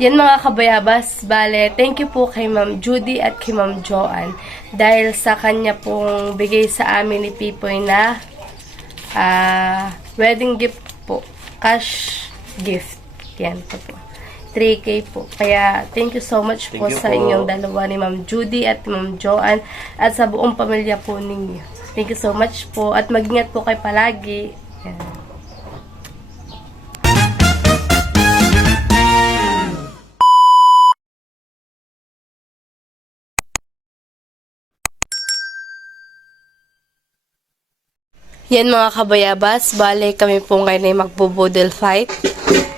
Yan mga kabayabas, bale, thank you po kay Ma'am Judy at kay Ma'am Joanne dahil sa kanya pong bigay sa amin ni Pipoy na wedding gift po, cash gift. Yan po po. 3K po. Kaya, thank you so much po sa inyong dalawa ni Ma'am Judy at Ma'am Joanne at sa buong pamilya po ninyo. Thank you so much po at mag-ingat po kayo palagi. Yan. Yan mga kabayabas, bale kami po ngayon ay magbo-bodel fight.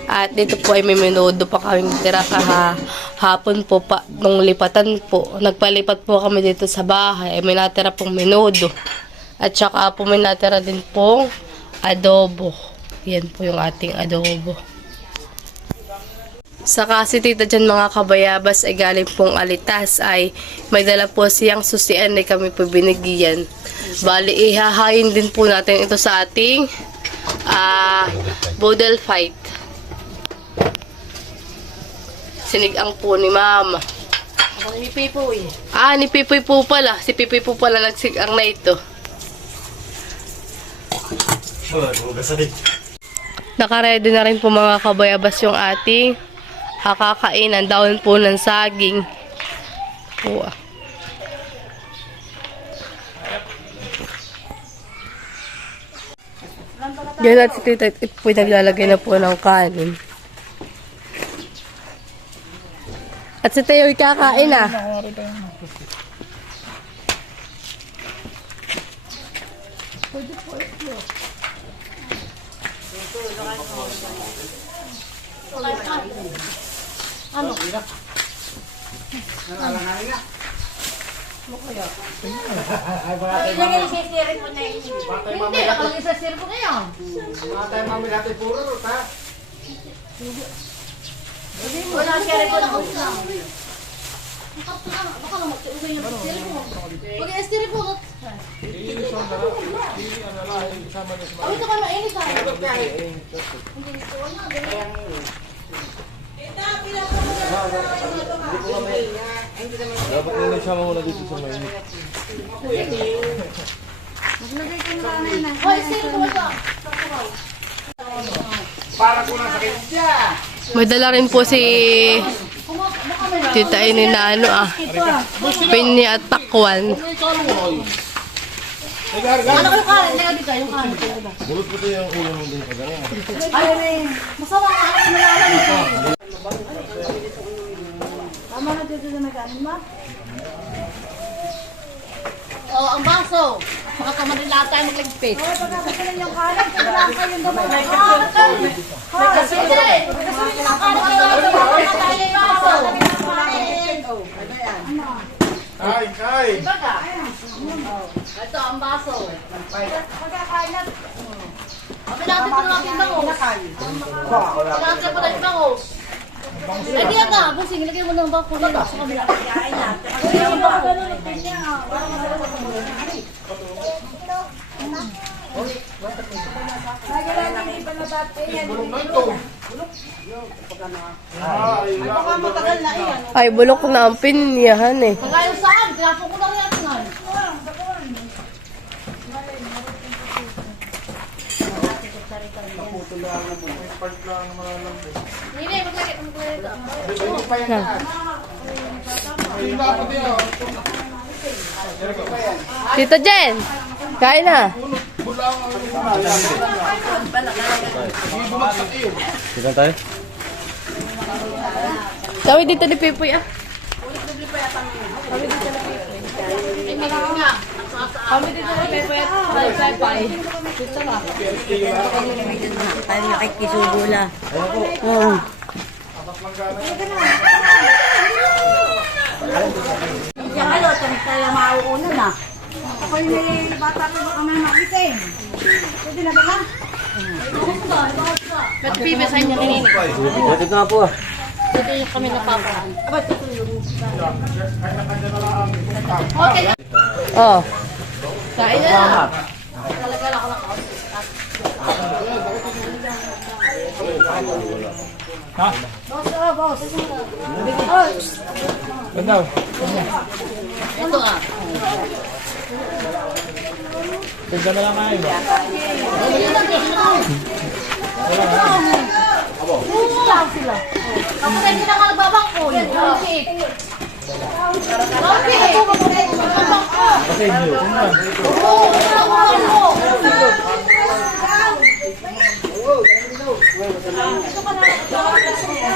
At dito po ay may menudo pa kaming tira kahapon po pa nung lipatan po. Nagpalipat po kami dito sa bahay, ay may natira pong menudo. At saka po may natira din pong adobo. Yan po yung ating adobo. Saka si tita dyan mga kabayabas ay galing pong Alitas ay may dala po siyang susian ay kami po binigyan. Bali ihahayin din po natin ito sa ating bodel fight. Sinigang po ni Mama. Ni Pipoy. Ni Pipoy po pala. Si Pipoy po pala nagsigang na ito. Nakaredy na rin po mga kabayabas yung ating kakainan. Daon po ng saging. Po. Yan at si tita po naglalagay na po ng kanin. At si Teo kakain na. Ano? Ilagay sa sirit mo na yun. Hindi, nakalagay sa sirit mo na yun. Matay mami natin puro, ta? Wala sirit mo na kung saan. Baka naman, magkaugay yung sirit mo. Huwag yung sirit mo. Awit ka na, init ha. Hindi nito, wala. Dapat na nagsama mo na dito sa mainit. Maglagay ka na na. Hoy, sirit mo ba? Para ko lang sakit siya! May dala rin po si tita ini na pinya at takwan. Ano ko yung kanin? Teka dito, yung kanin. Bulot ko ito yung ulo mo din sa ganyan. Ay, masama ka ako nalaman. Tama na dito na nag-anin ma? Oh, ang baso. Makakamalin lahat tayo magligpit. Oh, pagkakasalan yung kanin, kailangan kayong damay. May kasulay. Kasulay yung kanin. Kailangan yung baso. Kain, kain! Ito ang baso. Pagkakain na. Kami natin ito natin bango. Kami natin po natin bango. Ay, di ka. Busing, ilagay mo ng bako nila sa kabila. Kain na. Ay, yung bako. Ay, bulok na ang pinyahan eh. Kagaya saan? Kaya po ko lang yan. Hindi, maglagay ito. Tita Jen, kain na. Kita tayo? Kami dito ni Pipoy Kami dito ni Pipoy at Pipay. Dito na. Tayo nakikisugo na. Oo. Yung ano, tayo mauuna na. Ako yung bata ko baka may makitin. Pwede na ba na? Ba't Pipoy sa inyo kanina? Bakit nga po ah? Dito yung kami napaparaan. Aba, ito yung... Oh. Kain na. Talaga lang ako nakausap. Ha? Dos Ganda. Ito ah. Ganda na lang kayo ba? Lang sila. Ako na hindi na nga nagbabangko. Okay. Okay. Kasi inyo. Oo, nagbabangko.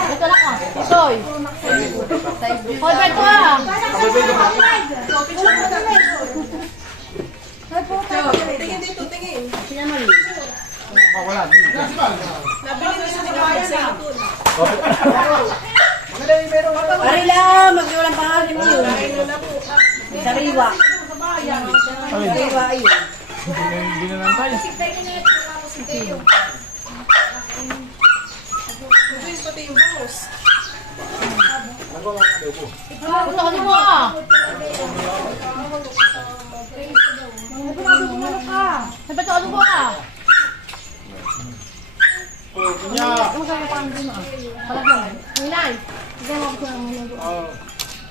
Ito na ka. Itoy. Hoy, Beto ah. Ari lang, mag-iwalang pangalan mo yun. Sariwa. Sariwa ayun. Hindi na lang tayo. Punta ka dito ah. Ay, Beto, ano ba ah? Inay.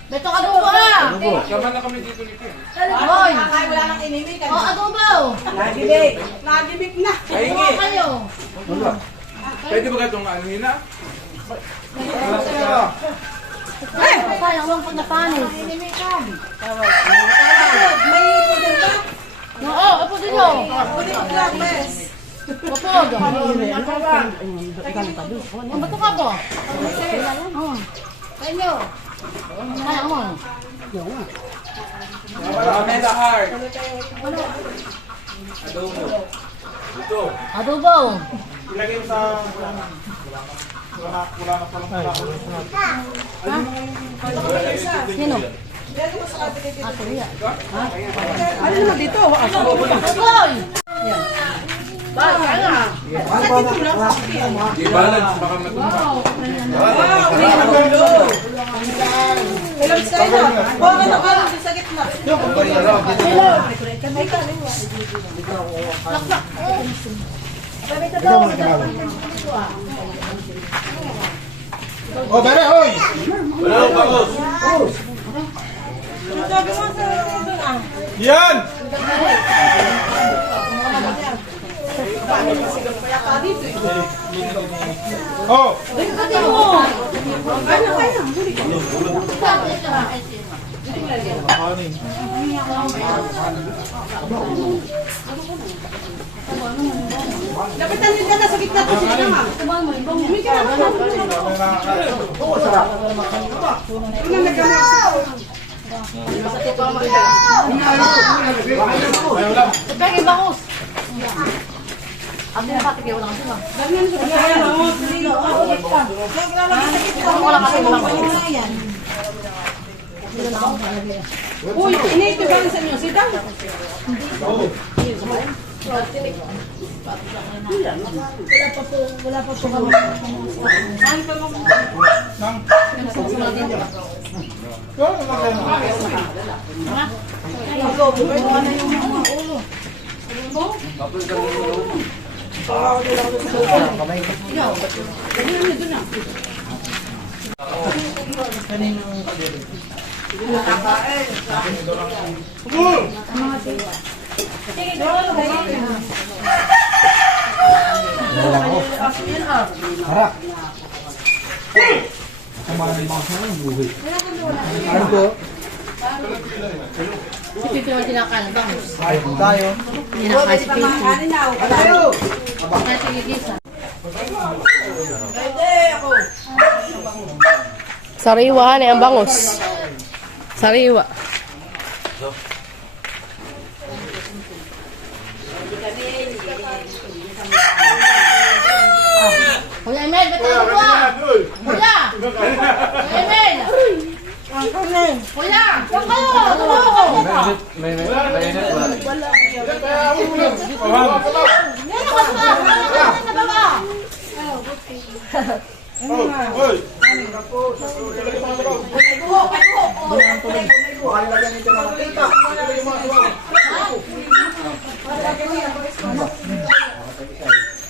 Beto, adobo ah! Kaman na kami dito nito. Hoy! Wala nang inimik. Oh, adobo! Lagibig. Adobo kayo. Pwede ba itong ano nila? Sayang lang pag napanis. Oo, apo din yun. Kapag. Ang bato ka po? Kanyo. Kaya mo. Amanda Heart. Adobo. Ito. Adobo. Ilagay mo sa... Wala na palang Sino? Ato yan. Ano naman dito? Agoy! I-balance, baka matumba. Oh, bere, hoy! Wala akong bangos. Yan! Oh! Lapitan din ka na sa gitna ko sila naman. Pwede bangus. Ang din pati kayo lang sila. Wala kasi bangus. Uy, ina-ito ba sa inyo? Sidang? Wala pa po kami. Harap! Kumain mo ako ng buhay. Ano po? Si Pipi naman tinakain ng bangus. Ay, tayo. Tinakain si Pipi. Tayo! Kaya sige gisa. Sariwa na ang bangus. Sariwa. Kuya Emel, beto na buwa! Kuya! Kuya Emel! Kuya! Huwag kayo! Tumako! Mainit ba? Yan ang basta! Wala ka na baba! Hoy!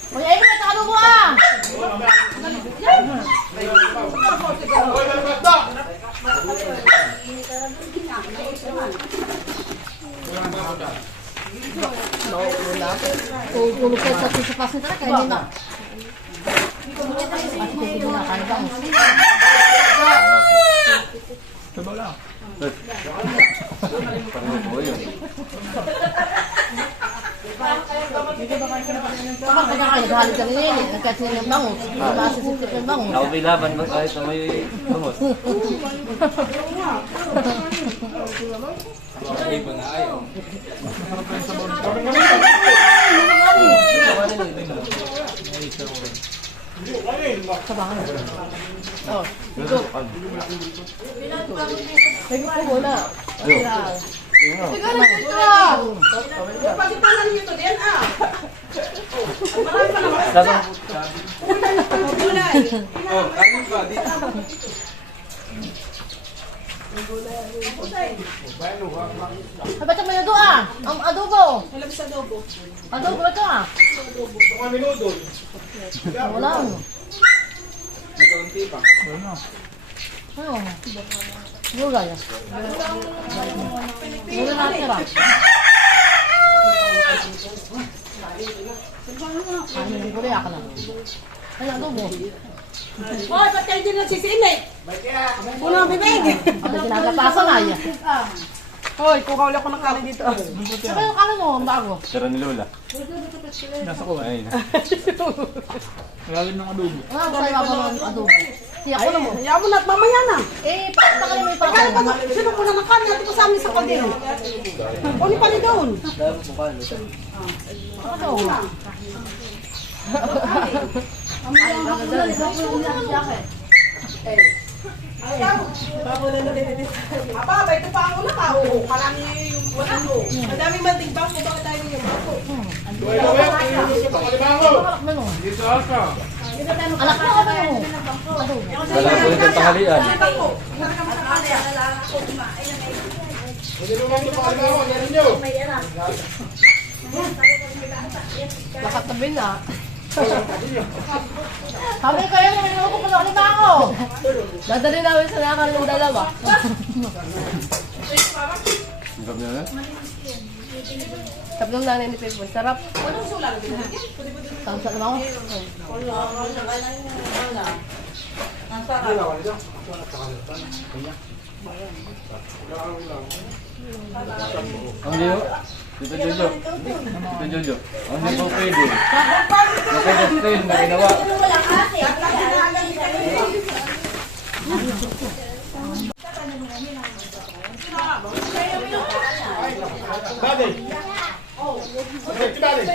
Kuya Emel, beto ka na buwa! Tulog kayo sa tusupas nito na, kaya hindi na. At hindi na, kaya bang. Sabaw lang. Pareho po yun. Kapag kaya naghalit ka rin yun, nagkatsin yung bangus. Masisipit yung bangus. Ako may laban mo kahit na may bangos. Iba na ayaw. Oh, ito. Tingnan ko muna. Tingnan ito ah. Pagkipanan niyo to din ah. Ay, ba't may ado ah? Ang adobo. Malabas adobo. Adobo ito ah. Mga minuto. Wala. Nagkaunti pa. Ayun. Gulay. Gulay natin ah. Ano yung gulay ako na? Ay, adobo. Hoy, ba't kayo din nagsisili? Puno ang bibig. Ano ginagapasan na yan? Hoy, kuha ulit ako ng kanin dito. Ano yung kanin mo? Ang bago. Tira ni Lola. Nasa ko. Ayun. Lalim ng adobo. Ano sa'yo ako ng adobo? Tiyak ko na mo. Hayaan mo na at mamaya na. Eh, pakita ka naman yung Kaya pa, pagkain. sino po na ng kanin? Ate ko sa amin sa kaldero. Kunin pa rin doon. Ano? Aba, ba ito pa ako na pa. Oo, kalami yung wala mo. Madaming mantigbang kung bakit tayo yung bako. Ano? Dito aka. Anak ko ano mo? Adobo. Wala po itong tanghalian. Hindi naman ito pakalimawa. Meron nyo. Nakatabi na. Sabi kayo, niloko ko na lima ako. Dadali namin sa nakakal ng dalawa. Sarap niya na? Sabi ng nanay ni Pepo, sarap. Saan sa naman ako? Ang liyo? Dito Jojo. Dito Jojo. Ang liyo po pwede. Nakagastrin na ginawa. Daddy. Ito daddy.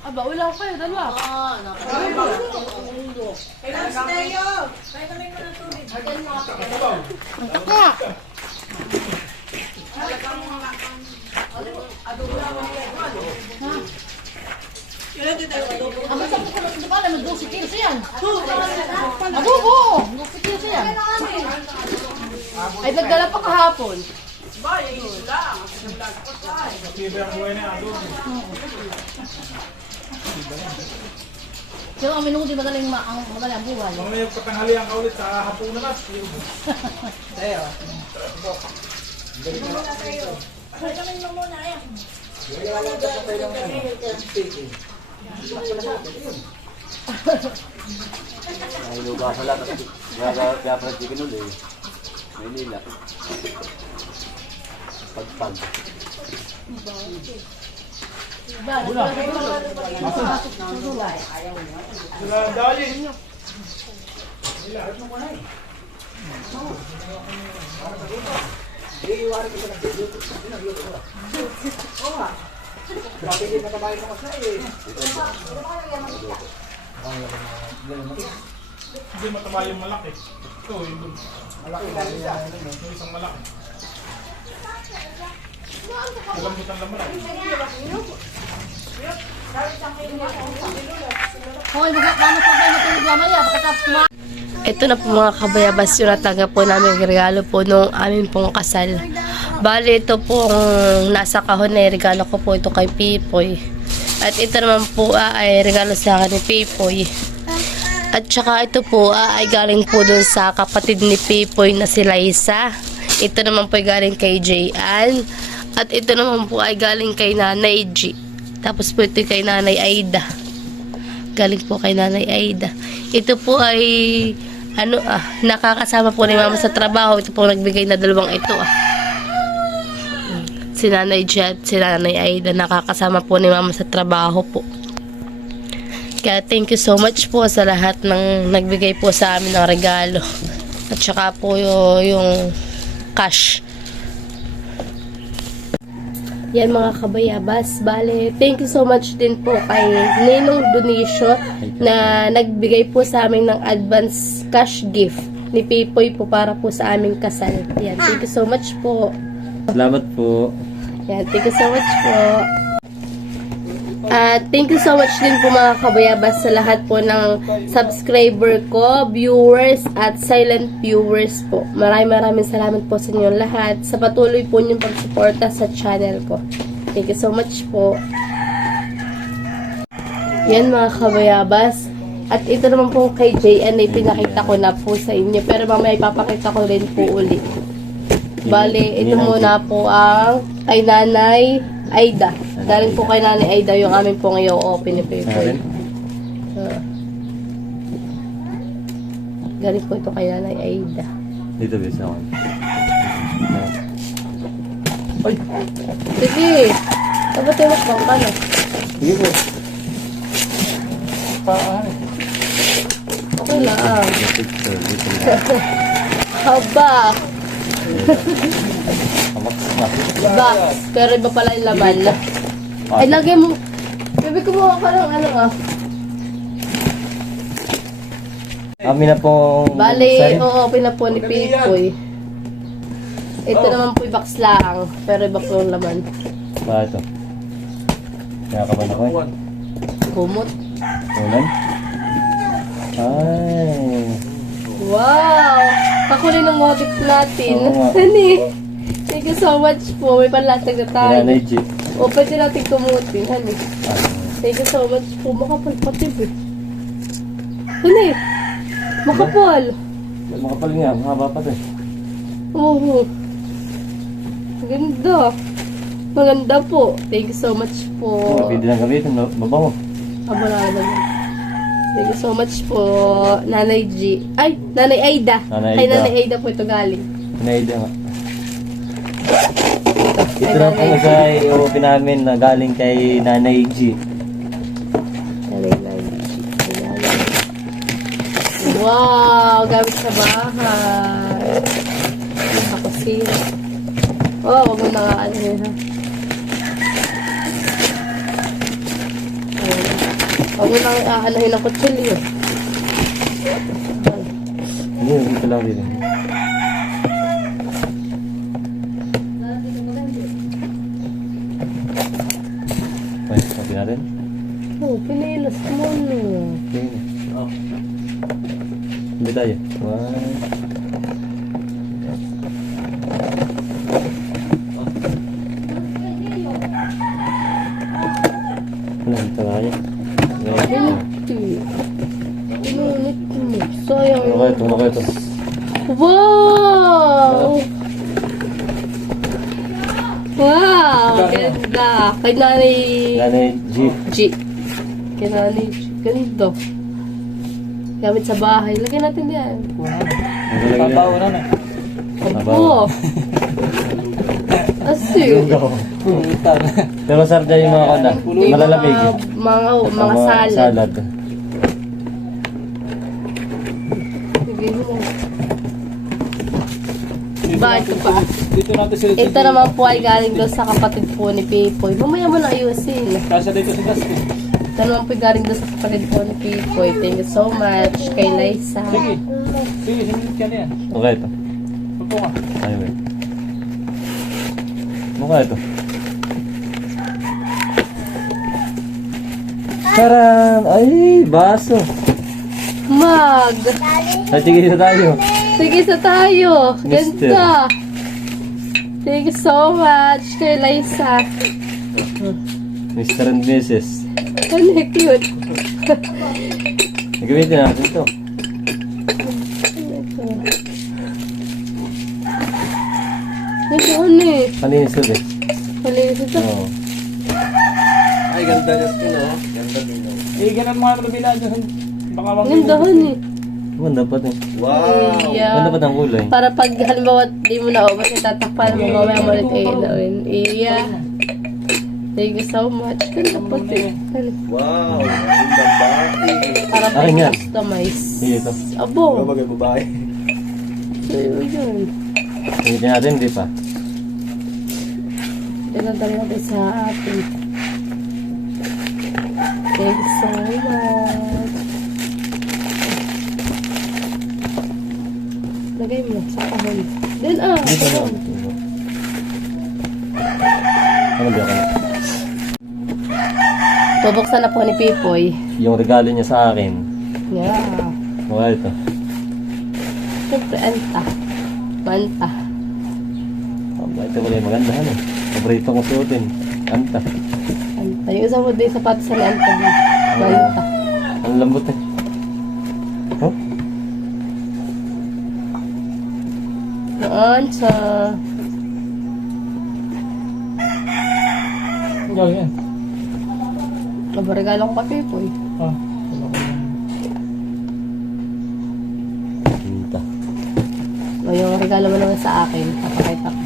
Aba, wala ko kayo, dalawa. Kailan si Teo? Ang masarap ko na ito pala, may 12 kilos yan. Adobo! 12 kilos yan. Ay, nagdala pa kahapon. Tiba ang buhay na adobo. Kaya ang minuto, madaling ang buhay. Mamaya patanghalian ka ulit sa hapunan na. Tayo. Ay, luga sa lahat. Kaya pala chicken ulit. May nila. Pagpag. Sila dali. Hindi mataba yung malaki. Ito, yung malaki. Yung isang malaki. Malambutan lang malaki. Hoy, magkakamas pa kayo matulog mamaya. Pagkatapos kumain. Ito na po mga kabayabas yung natanggap po namin regalo po nung amin pong kasal. Bali, ito pong nasa kahon na regalo ko po ito kay Pipoy. At ito naman po ay regalo sa akin ni Pipoy. At saka ito po ay galing po dun sa kapatid ni Pipoy na si Liza. Ito naman po ay galing kay Jayan. At ito naman po ay galing kay Nanay G. Tapos po ito kay Nanay Aida. Galing po kay Nanay Aida. Ito po ay nakakasama po ni Mama sa trabaho. Ito po nagbigay na dalawang ito Si Nanay G at si Nanay Aida, nakakasama po ni Mama sa trabaho po. Kaya thank you so much po sa lahat ng nagbigay po sa amin ng regalo. At saka po yung cash. Yan mga kabayabas. Bale, thank you so much din po kay Ninong Donisio na nagbigay po sa amin ng advance cash gift ni Pipoy po para po sa aming kasal. Yan, thank you so much po. Salamat po. Yan, thank you so much po. At thank you so much din po mga kabayabas sa lahat po ng subscriber ko, viewers at silent viewers po. Maraming salamat po sa inyong lahat sa patuloy po niyong pagsuporta sa channel ko. Thank you so much po. Yan mga kabayabas. At ito naman po kay JN ay pinakita ko na po sa inyo. Pero mamaya ipapakita ko rin po ulit. Bale, ito muna po ang kay Nanay Aida. Galing po kay Nanay Aida yung amin pong i-open ni Pepe. Galing po ito kay Nanay Aida. Dito bisa ako. Ay! Sige! Dapat yung makbang ka na. Sige po. Okay lang. Picture. Dito lang. Haba! Box. Pero iba pala yung laman. Ay, lagay mo. Bebe, kumuha ka ng Kami na pong... Bale, open na po ni Pipoy. Ito naman po yung box lang. Pero iba po yung laman. Ba ito? Nakakaban ako eh. Kumot. Ulan? Ay. Wow! Kakulin ng modif natin. Oo nga. Hani? Thank you so much po. May panlatag na tayo. Nanay G. O, pwede natin kumutin. Hani? Thank you so much po. Makapal patib eh. Hani? Makapal. Makapal nga. Mahaba pa ito eh. Oo. Maganda. Maganda po. Thank you so much po. Pwede lang gamitin. Mabango. Aba na naman. Thank you so much po, Nanay G. Ay, Nanay Aida. Nanay Kay Aida. Nanay Aida po ito galing. Pinaida nga. Ito na po isa i-open namin na galing kay Nanay G. Nanay G. Wow! Gamit sa bahay. Sa kusina. Oh, wag mo na nga ano yun, ha. Huwag mo nang aalahin ng kutsilyo. Hindi, dito lang din. Ay, open natin. Oh, pinilas mo na. Okay na. Hindi tayo. One. Dito tayo. Pinunit mo. Sayang. Ano kayo ito? Wow! Wow! Ganda. Kay Nanay Nanay G. G. Kay Nanay G. Ganda. Gamit sa bahay. Lagyan natin yan. Pabaw na na. Opo. Asi. Pero sarap dyan yung mga kanda. Malalamig. Mga salad. Sige mo. Ba, ito pa. Dito natin sila. Ito naman po ay galing doon sa kapatid po ni Pipoy. Mamaya mo na ayusin. Kasya dito si Dustin. Ito naman po ay galing doon sa kapatid po ni Pipoy. Thank you so much kay Liza. Sige. Sige, sinunod ka na yan. Okay ito. Pagpo ka. Ay, wait. Mukha ito. Taran! Ay, baso. Mag! Ay, sige na tayo. Sige sa tayo. Mister. Ganda. Thank you so much kay Liza. Mr. and Mrs. Ano cute. Gamitin natin ito. Paninis ko din. Malinis ito. Oo. Ay, ganda niya skin, oh. Ganda din, oh. Eh, ganun mga kabila dyan. Baka Ang gandahan eh. Ganda pa din. Wow! Iya. Ganda pa ng kulay. Para pag halimbawa di mo na ubos, itatakpan mo, mamaya mo ulit ilawin. Iya. Thank you so much. Ganda po din. Wow! Ang babae. Para Akin pag yan. customize. Sige ito. Abo. Bagay babae. So yun. Hindi natin, di pa. Tinatang natin sa atin. Thank you so much. Lagay mo sa kahon. Then Di pa kahon. na. Ano ba ka na? Bubuksan na po ni Pipoy. Yung regalo niya sa akin. Yeah. Mga ito. Siyempre, anta. Manta. Ito pala yung maganda. Ano? Paborito kong suotin. Anta. Anta. Yung isang mo din sapatos sa ni Anta din. Manta. Ang lambot eh. Oh? Noon sa... Ikaw yan. Nabaregalo ko pa Pipoy. Ah. Anta. O yung regalo mo naman sa akin. Papakita ko.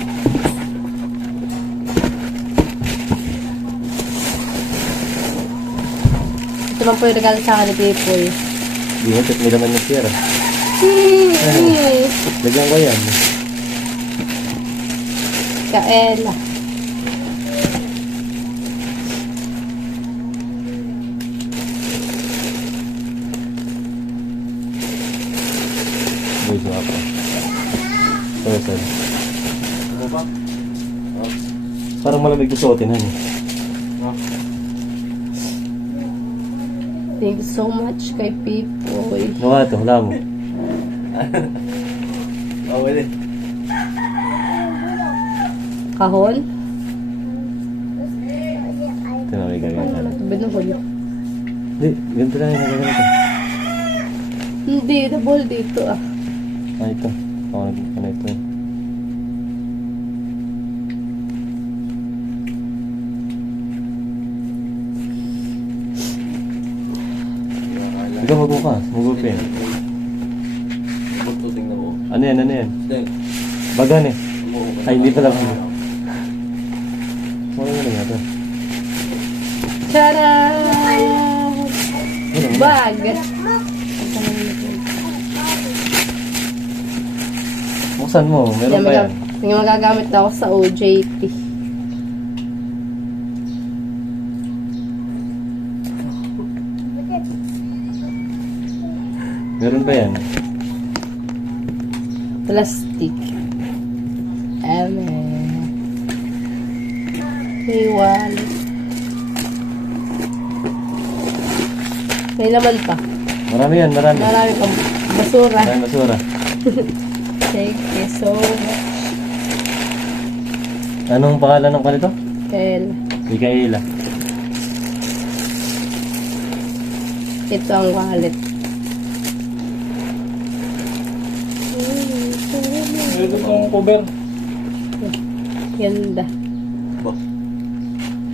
Ito man po yung regalo sa akin ni Pipoy. Di mo, may laman ng sira. Lagyan ko yan. Kaela. Buso ako. Sorry, sorry. Ano ba? Parang malamig ko suotin, ano? Thank you so much kay Pipoy. Nawa ito, wala mo. Oh, wala. Kahon? Ito na may gagawin. Tubig na huli. Hindi, ganito lang yung nagagawin ito. Hindi, double dito ah. Ah, ito. Ano ito eh. Ikaw magbukas, magbukas. Ito, tingnan mo. Ano yan, ano yan? Deng. Bagan eh. Umuho ka na. Ay, hindi pala ako. Ano nga lang ito? Tcharam! Bag! Buksan mo, meron pa yan. Yung magagamit na ako sa OJT. Meron pa yan. Plastic. May wallet. May laman pa. Marami yan, marami. Marami pang basura. Marami basura. Thank you so much. Anong pangalan ng kanito? Kel. Mikaela. Ito ang wallet. Meron itong cover. Ganda.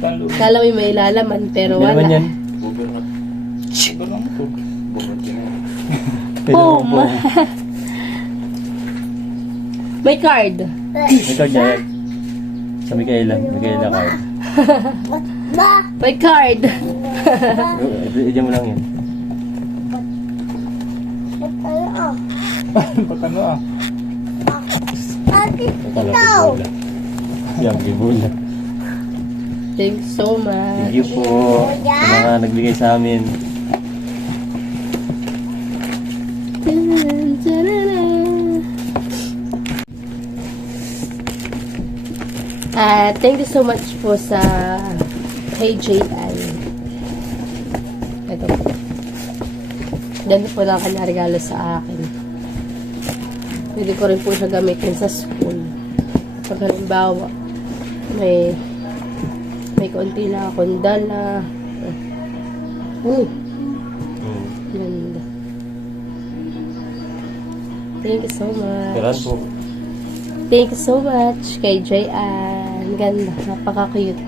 Talo. Kala mo may ilalaman pero Hindi naman wala. yan. Booger na. Cover lang ito. Booger ka na. Oh, may card. Ikaw dyan. Sa Mikaela. Mikaela card. May card. Idiyan mo lang yan. Ba't ano ah? Akala ko bola. Yan, may bola. Thank you so much. Thank you po sa mga nagbigay sa amin. Thank you so much po sa KJI. Ito po. Ganda po lang kanya regalo sa akin. Pwede ko rin po siya gamitin sa school. Pag halimbawa, may konti lang akong dala. Ganda. Thank you so much. Kailan po? Thank you so much kay JI. Ang ganda. Napaka-cute.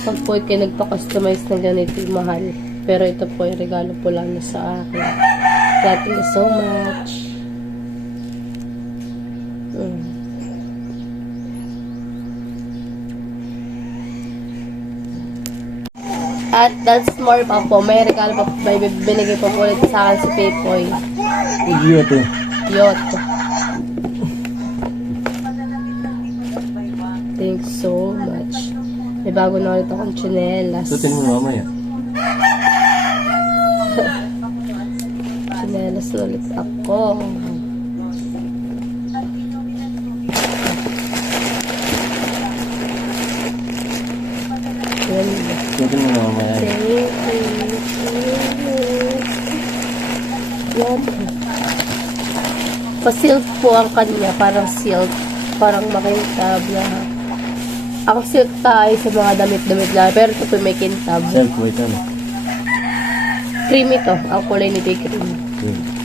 Pag po kayo nagpa-customize ng ganito, mahal. Pero ito po ay regalo po lang sa akin. Thank you so much. At that's more pa po. May regalo pa po. May binigay po ulit sa akin si Pepoy. Idiot eh. Yoto. Thanks so much. May bago na ulit akong tsinelas. Sutin mo mamaya. Tsinelas na ulit ako. Yan. Sutin mo mamaya. Thank you. Yan. Pa-silk po ang kanya. Parang silk. Parang makintab na. Ang silk tayo sa mga damit-damit na. Pero ito po may kintab. Self-weight ano. Creamy to. Ang kulay ni Big Cream. Hmm.